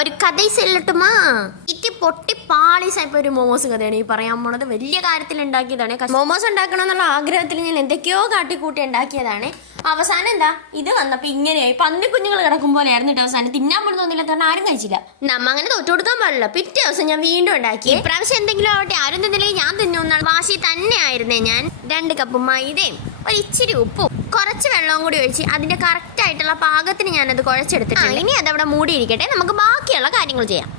ഒരു കഥ ചെല്ലട്ടുമാ ഇറ്റി പൊട്ടി പാളീസായപ്പോ ഒരു മോമോസ് കഥയാണ് ഈ പറയാൻ പോണത്. വലിയ കാര്യത്തിൽ ഉണ്ടാക്കിയതാണ്. മോമോസ് ഉണ്ടാക്കണം എന്നുള്ള ആഗ്രഹത്തിൽ ഞാൻ എന്തൊക്കെയോ കാട്ടിക്കൂട്ടി ഉണ്ടാക്കിയതാണ്. അവസാനം എന്താ ഇത് വന്നപ്പോ ഇങ്ങനെയായി. പന്നി കുഞ്ഞുങ്ങൾ കിടക്കും പോലെ ആയിരുന്നിട്ട് അവസാനം തിന്നാൻ പോലും തോന്നില്ല. കാരണം ആരും കഴിച്ചില്ല. നമ്മ അങ്ങനെ തൊട്ട് കൊടുക്കാൻ പാടില്ല. പിറ്റേ ദിവസം ഞാൻ വീണ്ടും ഉണ്ടാക്കി. ഇപ്രാവശ്യം എന്തെങ്കിലും ആവട്ടെ, ആരും തിന്നില്ലെങ്കിൽ ഞാൻ തിന്നുന്ന വാശി തന്നെ ആയിരുന്നേ. ഞാൻ 2 കപ്പ് മൈദയും ഒരു ഇച്ചിരി ഉപ്പും കുറച്ച് വെള്ളവും കൂടി ഒഴിച്ച് അതിന്റെ കറക്റ്റ് ആയിട്ടുള്ള പാകത്തിന് ഞാനത് കുഴച്ചെടുത്തിട്ടുണ്ട്. ഇനി അതവിടെ മൂടിയിരിക്കട്ടെ, നമുക്ക് ബാക്കിയുള്ള കാര്യങ്ങൾ ചെയ്യാം.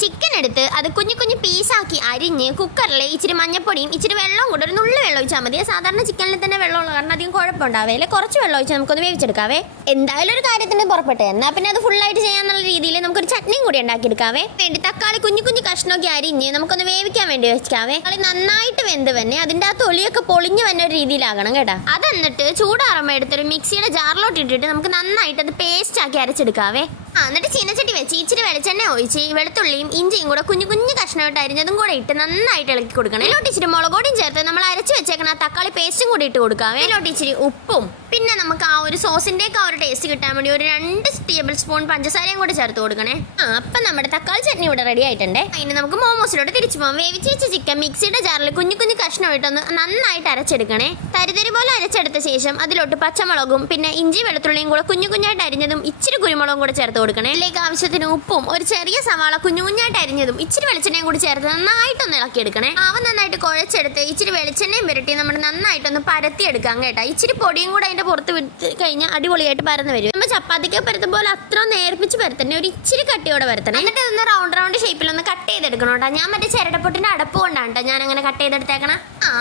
ചിക്കൻ എടുത്ത് അത് കുഞ്ഞു കുഞ്ഞു പീസാക്കി അരിഞ്ഞ് കുക്കറിൽ ഇച്ചിരി മഞ്ഞപ്പൊടിയും ഇച്ചിരി വെള്ളവും കൂടെ ഒരു നുള്ളു വെള്ളം ഒഴിച്ചാൽ മതി. സാധാരണ ചിക്കനിൽ തന്നെ വെള്ളമുള്ള കാരണം അധികം കുഴപ്പമുണ്ടാവേ. കുറച്ച് വെള്ളം ഒഴിച്ച് നമുക്കൊന്ന് വേവിച്ചെടുക്കാവേ. എന്തായാലും ഒരു കാര്യത്തിന് പുറപ്പെട്ടെ, എന്നാൽ പിന്നെ അത് ഫുള്ളായിട്ട് ചെയ്യാന്നുള്ള രീതിയിൽ നമുക്കൊരു ചട്നിയും കൂടി ഉണ്ടാക്കിയെടുക്കാവേ. വേണ്ടി തക്കാളി കുഞ്ഞു കുഞ്ഞു കഷ്ണമൊക്കെ അരിഞ്ഞ് നമുക്കൊന്ന് വേവിക്കാൻ വേണ്ടി വെച്ചാവേ. തക്കാളി നന്നായിട്ട് വെന്ത് തന്നെ അതിൻ്റെ ആ തൊലിയൊക്കെ പൊളിഞ്ഞു വന്ന ഒരു രീതിയിലാകണം കേട്ടോ. അത് എന്നിട്ട് ചൂടാറുമ്പോൾ എടുത്തൊരു മിക്സിയുടെ ജാറിലോട്ട് ഇട്ടിട്ട് നമുക്ക് നന്നായിട്ട് അത് പേസ്റ്റ് ആക്കി അരച്ചെടുക്കാവേ. എന്നിട്ട് ചീനച്ചട്ടി വെച്ച് ഇച്ചിരി വെളിച്ചെണ്ണ ഒഴിച്ച് വെളുത്തുള്ളിയും ഇഞ്ചിയും കൂടെ കുഞ്ഞു കുഞ്ഞു കഷ്ണമായിട്ട് അരിഞ്ഞതും കൂടെ ഇട്ട് നന്നായിട്ട് ഇളക്കി കൊടുക്കണം. ഇതിലോട്ട് ഇച്ചിരി മുളകോടിയും ചേർത്ത് നമ്മൾ അരച്ച് വെച്ചേക്കണ തക്കാളി പേസ്റ്റും കൂടി ഇട്ട് കൊടുക്കാം. ഇതിലോട്ട് ഇച്ചിരി ഉപ്പും പിന്നെ നമുക്ക് ആ ഒരു സോസിന്റെ ഒക്കെ ഒരു ടേസ്റ്റ് കിട്ടാൻ വേണ്ടി ഒരു 2 ടേബിൾ സ്പൂൺ പഞ്ചസാരയും കൂടി ചേർത്ത് കൊടുക്കണേ. അപ്പം നമ്മുടെ തക്കാളി ചട്നി ഇവിടെ റെഡി ആയിട്ടുണ്ട്. അതിന് നമുക്ക് മോമോസിലോട്ട് തിരിച്ചു പോകാം. വേവിച്ച് വെച്ച ചിക്കൻ മിക്സിയുടെ ജാറിൽ കുഞ്ഞു കുഞ്ഞു കഷ്ണമായിട്ടൊന്ന് നന്നായിട്ട് അരച്ചെടുക്കണേ. തരിതരി പോലെ അരച്ചെടുത്ത ശേഷം അതിലോട്ട് പച്ചമുളകും പിന്നെ ഇഞ്ചി വെളുത്തുള്ളിയും കൂടെ കുഞ്ഞു കുഞ്ഞായിട്ട് അരിഞ്ഞതും ഇച്ചിരി കുരുമുളകും കൂടെ ചേർത്ത് കൊടുക്കണേ. ഇതിലേക്ക് ആവശ്യത്തിന് ഉപ്പും ഒരു ചെറിയ സവാള കുഞ്ഞു കുഞ്ഞായിട്ട് അരിഞ്ഞതും ഇച്ചിരി വെളിച്ചെണ്ണയും കൂടി ചേർത്ത് നന്നായിട്ടൊന്ന് ഇളക്കിയെടുക്കണേ. അവ നന്നായിട്ട് കുഴച്ചെടുത്ത് ഇച്ചിരി വെളിച്ചെണ്ണയും പുരട്ടി നമ്മൾ നന്നായിട്ടൊന്ന് പരത്തിയെടുക്കാം കേട്ടോ. ഇച്ചിരി പൊടിയും കൂടെ അതിന്റെ പുറത്ത് വിട്ട് കഴിഞ്ഞാൽ അടിപൊളിയായിട്ട് പരന്ന് വരും. നമ്മൾ ചപ്പാത്തിക്ക് പരത്തും പോലെ അത്ര നേർപ്പിച്ച് പരത്തന്നെ, ഒരു ഇച്ചിരി കട്ടിയോടെ പരത്തണം. എന്നിട്ട് ഇതൊന്ന് റൗണ്ട് ഷേപ്പിലൊന്ന് കട്ട് ചെയ്തെടുക്കണം കേട്ടോ. ഞാൻ മറ്റേ ചിരട്ടപ്പൊട്ടിന്റെ അടപ്പ് കൊണ്ടാണ് കേട്ടോ ഞാൻ അങ്ങനെ കട്ട് ചെയ്തെടുത്തേക്കണം.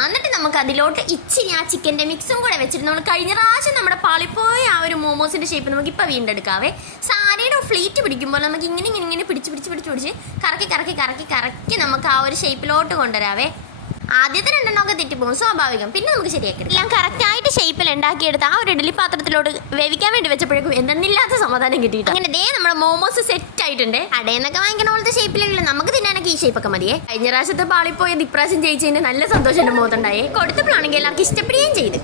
എന്നിട്ട് നമുക്ക് അതിലോട്ട് ഇച്ചിരി ആ ചിക്കൻ്റെ മിക്സും കൂടെ വെച്ചിട്ട് നമ്മൾ കഴിഞ്ഞ പ്രാവശ്യം നമ്മുടെ പാളിപ്പോയ ആ ഒരു മോമോസിന്റെ ഷേപ്പ് നമുക്ക് ഇപ്പം വീണ്ടെടുക്കാവേ. സാരിയുടെ ഫ്ലീറ്റ് പിടിക്കുമ്പോൾ നമുക്ക് ഇങ്ങനെ പിടിച്ച് കറക്കി നമുക്ക് ആ ഒരു ഷേപ്പിലോട്ട് കൊണ്ടുവരാവേ. ആദ്യത്തെ 2 തെറ്റിപ്പോകും, സ്വാഭാവികം. പിന്നെ നമുക്ക് ശരിയാക്കി എല്ലാം കറക്റ്റായിട്ട് ഷേപ്പിൽ ഉണ്ടാക്കിയെടുത്ത് ആ ഒരു ഇഡ്ഡലി പാത്രത്തിലോട്ട് വേവിക്കാൻ വേണ്ടി വെച്ചപ്പോഴേക്കും എന്തെന്നില്ലാത്ത സമാധാനം കിട്ടിയിട്ട് അങ്ങനെ ദേ നമ്മുടെ മോമോസ് സെറ്റ് ആയിട്ടുണ്ട്. കടയെന്നൊക്കെ വാങ്ങിക്കണ പോലത്തെ ഷേപ്പിലെങ്കിലും നമുക്ക് തിന്നാനൊക്കെ ഈ ഷേപ്പൊക്കെ മതിയേ. കഴിഞ്ഞ പ്രാവശ്യത്തെ പാളിപ്പോയത് ഇപ്രാവശ്യം ജയിച്ചതിന് നല്ല സന്തോഷം എൻ്റെ മുഖത്തുണ്ടായേ. കൊടുത്തപ്പോഴാണെങ്കിൽ എല്ലാവർക്കും ഇഷ്ടപ്പെടുകയും ചെയ്ത്.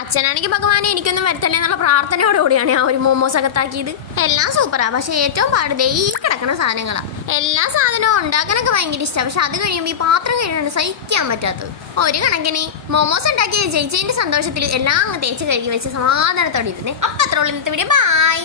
അച്ഛനാണെങ്കിൽ ഭഗവാനെ എനിക്കൊന്നും വരുത്തല്ലേ എന്നുള്ള പ്രാർത്ഥനയോടുകൂടിയാണ് ആ ഒരു മോമോസ് അകത്താക്കിയത്. എല്ലാം സൂപ്പറാണ്. പക്ഷെ ഏറ്റവും പാടുതേ ഈ കിടക്കുന്ന സാധനങ്ങളാണ്. എല്ലാ സാധനവും ഉണ്ടാക്കാനൊക്കെ ഭയങ്കര ഇഷ്ടമാണ്. പക്ഷെ അത് കഴിയുമ്പോൾ ഈ പാത്രം കഴിയാണ്ട് സഹിക്കാൻ പറ്റാത്തത്. ഒരു കണക്കിന് മോമോസ് ഉണ്ടാക്കിയ ജയിച്ചതിൻ്റെ സന്തോഷത്തിൽ എല്ലാം അങ്ങ് തേച്ച് കഴുകി വെച്ച് സമാധാനത്തോടെ ഇരുന്നേ. അപ്പം അത്ര ഉള്ളൂ ഇന്നത്തെ വീഡിയോ. ബൈ.